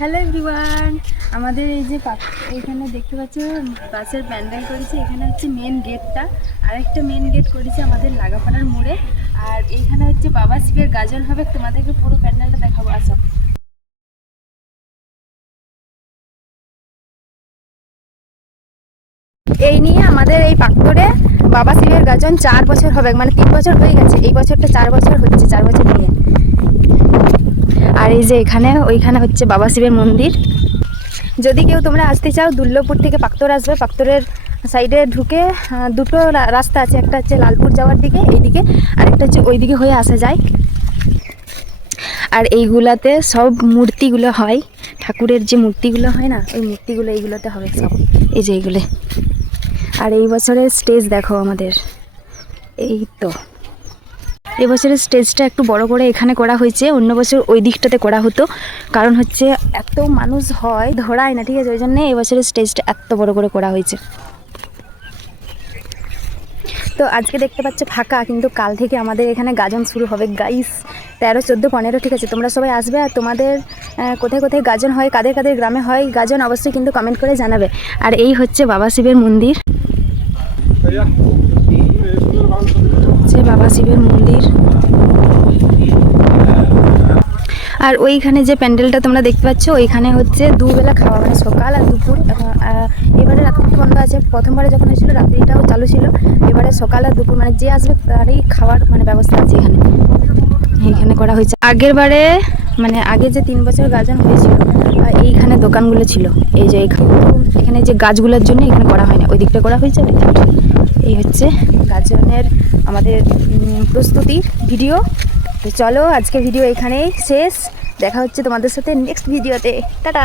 Hello everyone, আমাদের এই যে এইখানে দেখতে পাচ্ছ বাসের প্যান্ডেল করেছে। এখানে হচ্ছে মেন গেটটা, আরেকটা মেন গেট করেছে আমাদের লাগাপাড়ার মোড়ে। আর এইখানে হচ্ছে বাবা শিবের গাজন হবে। তোমাদেরকে পুরো প্যান্ডেলটা দেখাবো, আসো। এই নিয়ে আমাদের এই পাক্তরে বাবা শিবের গাজন 4 বছর হবে, মানে 3 বছর হয়ে গেছে, এই বছরটা 4 বছর হচ্ছে, 4 বছর নিয়ে। আর এই যে ওইখানে হচ্ছে বাবা শিবের মন্দির। যদি কেউ তোমরা আসতে চাও, দুর্লভপুর থেকে পাক্তর আসবে। পাক্তরের সাইডে ঢুকে দুটো রাস্তা আছে, একটা হচ্ছে লালপুর যাওয়ার দিকে এইদিকে, আরেকটা হচ্ছে ওইদিকে হয়ে আসা যায়। আর এইগুলাতে সব মূর্তিগুলো হয়, ঠাকুরের যে মূর্তিগুলো হয় না, ওই মূর্তিগুলো এইগুলোতে হবে সব, এই যে এইগুলো। আর এই বছরের স্টেজ দেখো আমাদের, এই তো এবছরের স্টেজটা একটু বড় করে এখানে করা হয়েছে। অন্য বছর ওই দিকটাতে করা হতো, কারণ হচ্ছে এত মানুষ হয়, ধরায় না, ঠিক আছে, ওই জন্যে এবছরের স্টেজটা এত বড় করে করা হয়েছে। তো আজকে দেখতে পাচ্ছ ফাঁকা, কিন্তু কাল থেকে আমাদের এখানে গাজন শুরু হবে গাইস। 13, 14, 15, ঠিক আছে, তোমরা সবাই আসবে। আর তোমাদের কোথায় কোথায় গাজন হয়, কাদের কাদের গ্রামে হয় গাজন, অবশ্যই কিন্তু কমেন্ট করে জানাবে। আর এই হচ্ছে বাবা শিবের মন্দির, বাবা শিবের মন্দির। আর ওইখানে যে প্যান্ডেলটা তোমরা দেখতে পাচ্ছ, ওইখানে হচ্ছে দুবেলা খাওয়া, মানে সকাল আর দুপুর। এবারে রাত্রিটা বন্ধ আছে, প্রথমবারে যখন হয়েছিল রাত্রিটাও চালু ছিল, এবারে সকাল আর দুপুর মানে যে আসবে তারই খাওয়ার মানে ব্যবস্থা আছে এইখানে করা হয়েছে। আগের বারে মানে আগে যে 3 বছর গাজন হয়েছিল, এইখানে দোকানগুলো ছিল, এই যে এখানে যে গাছগুলোর জন্য এখানে করা হয় না, ওই দিকটা করা হয়েছে। এই হচ্ছে গাজনের আমাদের প্রস্তুতির ভিডিও। তো চলো, আজকে ভিডিও এখানেই শেষ। দেখা হচ্ছে তোমাদের সাথে নেক্সট ভিডিওতে। টাটা।